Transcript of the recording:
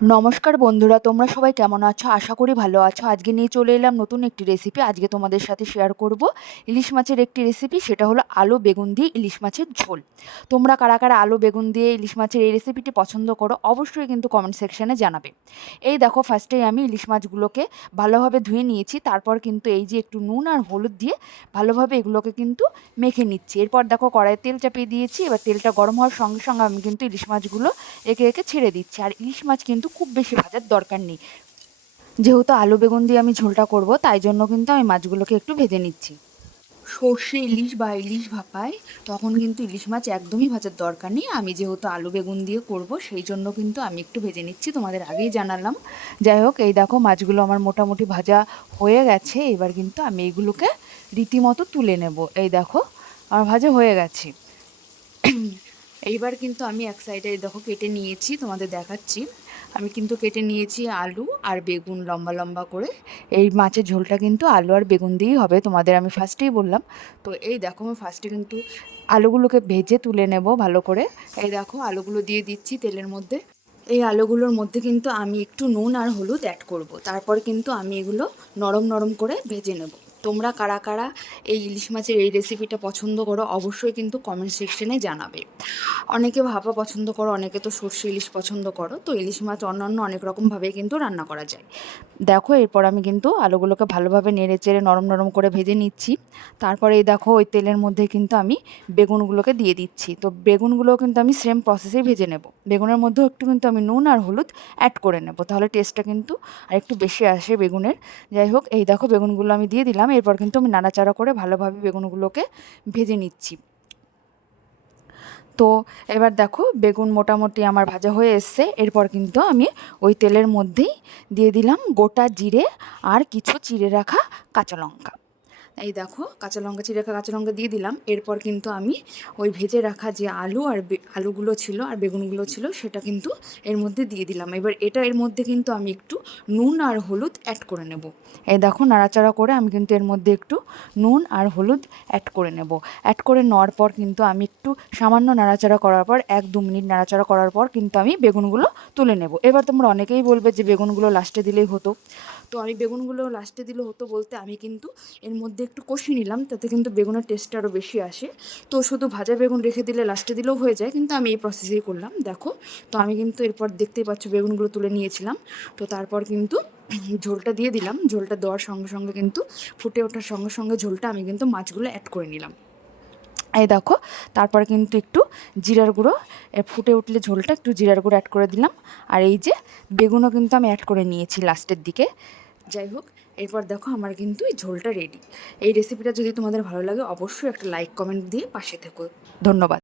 নমস্কার বন্ধুরা, তোমরা সবাই কেমন আছো? আশা করি ভালো আছো। আজকে নিয়ে চলে এলাম নতুন একটি রেসিপি আজকে তোমাদের সাথে শেয়ার করব ইলিশ মাছের একটি রেসিপি সেটা হলো আলু বেগুন দিয়ে ইলিশ মাছের ঝোল। তোমরা কারা কারা আলু বেগুন দিয়ে ইলিশ মাছের এই রেসিপিটি পছন্দ করো, অবশ্যই কিন্তু কমেন্ট সেকশানে জানাবে। এই দেখো ফার্স্টেই আমি ইলিশ মাছগুলোকে ভালোভাবে ধুয়ে নিয়েছি, তারপর কিন্তু এই যে একটু নুন আর হলুদ দিয়ে ভালোভাবে এগুলোকে কিন্তু মেখে নিচ্ছি। এরপর দেখো, কড়াইয়ে তেল চাপিয়ে দিয়েছি, এবার তেলটা গরম হওয়ার সঙ্গে সঙ্গে আমি কিন্তু ইলিশ মাছগুলো একে একে ছেড়ে দিচ্ছি। আর ইলিশ মাছ কিন্তু খুব বেশি ভাজার দরকার নেই। যেহেতু আলু, বেগুন দিয়ে আমি ঝোলটা করব, তাই জন্য কিন্তু আমি মাছগুলোকে একটু ভেজে নিচ্ছি। সর্ষে, ইলিশ বা ইলিশ ভাপায়, তখন কিন্তু ইলিশ মাছ একদমই ভাজার দরকার নেই। আমি যেহেতু আলু, বেগুন দিয়ে করব, সেই জন্য কিন্তু আমি একটু ভেজে নিচ্ছি, তোমাদের আগেই জানালাম। যাই হোক, এই দেখো মাছগুলো আমার মোটামুটি ভাজা হয়ে গেছে। এবার কিন্তু আমি এইগুলোকে রীতিমতো তুলে নেব। এই দেখো, আমার ভাজা হয়ে গেছে। এইবার কিন্তু আমি এক সাইডে দেখো কেটে নিয়েছি, তোমাদের দেখাচ্ছি। আমি কিন্তু কেটে নিয়েছি আলু আর বেগুন লম্বা লম্বা করে। এই মাছের ঝোলটা কিন্তু আলু আর বেগুন দিয়েই হবে, তোমাদের আমি ফার্স্টেই বললাম। তো এই দেখো আমি ফার্স্টে কিন্তু আলুগুলোকে ভেজে তুলে নেব ভালো করে। এই দেখো আলুগুলো দিয়ে দিচ্ছি তেলের মধ্যে। এই আলুগুলোর মধ্যে কিন্তু আমি একটু নুন আর হলুদ অ্যাড করব। তারপর কিন্তু আমি এগুলো নরম নরম করে ভেজে নেব। তোমরা কারা কারা এই ইলিশ মাছের এই রেসিপিটা পছন্দ করো, অবশ্যই কিন্তু কমেন্ট সেকশনে জানাবে। অনেকে ভাপা পছন্দ করো, অনেকে তো সর্ষে ইলিশ পছন্দ করো। তো ইলিশ মাছ অন্যান্য অনেক রকমভাবে কিন্তু রান্না করা যায়। দেখো, এরপর আমি কিন্তু আলুগুলোকে ভালোভাবে নেড়ে চেড়ে নরম নরম করে ভেজে নিচ্ছি। তারপরে এই দেখো, ওই তেলের মধ্যে কিন্তু আমি বেগুনগুলোকে দিয়ে দিচ্ছি। তো বেগুনগুলো কিন্তু আমি সেম প্রসেসেই ভেজে নেব। বেগুনের মধ্যেও একটু কিন্তু আমি নুন আর হলুদ অ্যাড করে নেব। তাহলে টেস্টটা কিন্তু আর একটু বেশি আসে বেগুনের। যাই হোক, এই দেখো, বেগুনগুলো আমি দিয়ে দিলাম। এরপর কিন্তু আমি নাড়াচাড়া করে ভালোভাবে বেগুনগুলোকে ভেজে নিচ্ছি। তো এবার দেখো, বেগুন মোটামুটি আমার ভাজা হয়ে এসছে। এরপর কিন্তু আমি ওই তেলের মধ্যেই দিয়ে দিলাম গোটা জিরে আর কিছু চিড়ে রাখা কাঁচা লঙ্কা। এই দেখো, কাঁচা লঙ্কা, চিড়ে রাখা কাঁচা লঙ্কা দিয়ে দিলাম। এরপর কিন্তু আমি ওই ভেজে রাখা যে আলু আর আলুগুলো ছিল আর বেগুনগুলো ছিল, সেটা কিন্তু এর মধ্যে দিয়ে দিলাম। এবার এটা এর মধ্যে কিন্তু আমি একটু নুন আর হলুদ অ্যাড করে নেব। এই দেখো, নাড়াচাড়া করে আমি কিন্তু এর মধ্যে একটু নুন আর হলুদ অ্যাড করে নেব। অ্যাড করে নেওয়ার পর কিন্তু আমি একটু সামান্য নাড়াচাড়া করার পর, এক দু মিনিট নাড়াচাড়া করার পর কিন্তু আমি বেগুনগুলো তুলে নেব। এবার তোমরা অনেকেই বলবে যে বেগুনগুলো লাস্টে দিলেই হতো। তো আমি বেগুনগুলো লাস্টে দিলে হতো বলতে আমি কিন্তু এর মধ্যে একটু কষিয়ে নিলাম, তাতে কিন্তু বেগুনের টেস্টটা আরও বেশি আসে। তো শুধু ভাজা বেগুন রেখে দিলে লাস্টে দিলেও হয়ে যায়, কিন্তু আমি এই প্রসেসেই করলাম, দেখো। তো আমি কিন্তু এরপর দেখতেই পাচ্ছ বেগুনগুলো তুলে নিয়েছিলাম। তো তারপর কিন্তু ঝোলটা দিয়ে দিলাম, ঝোলটা দেওয়ার সঙ্গে সঙ্গে কিন্তু ফুটে ওঠার সঙ্গে সঙ্গে ঝোলটা আমি কিন্তু মাছগুলো অ্যাড করে নিলাম। এই দেখো, তারপরে কিন্তু একটু জিরার গুঁড়ো ফুটে উঠলে ঝোলটা একটু জিরার গুঁড়ো অ্যাড করে দিলাম। আর এই যে বেগুনও কিন্তু আমি অ্যাড করে নিয়েছি লাস্টের দিকে। যাই হোক এরপর দেখো আমার কিন্তু এই ঝোলটা রেডি এই রেসিপিটা যদি তোমাদের ভালো লাগে, অবশ্যই একটা লাইক কমেন্ট দিয়ে পাশে থেকো। ধন্যবাদ।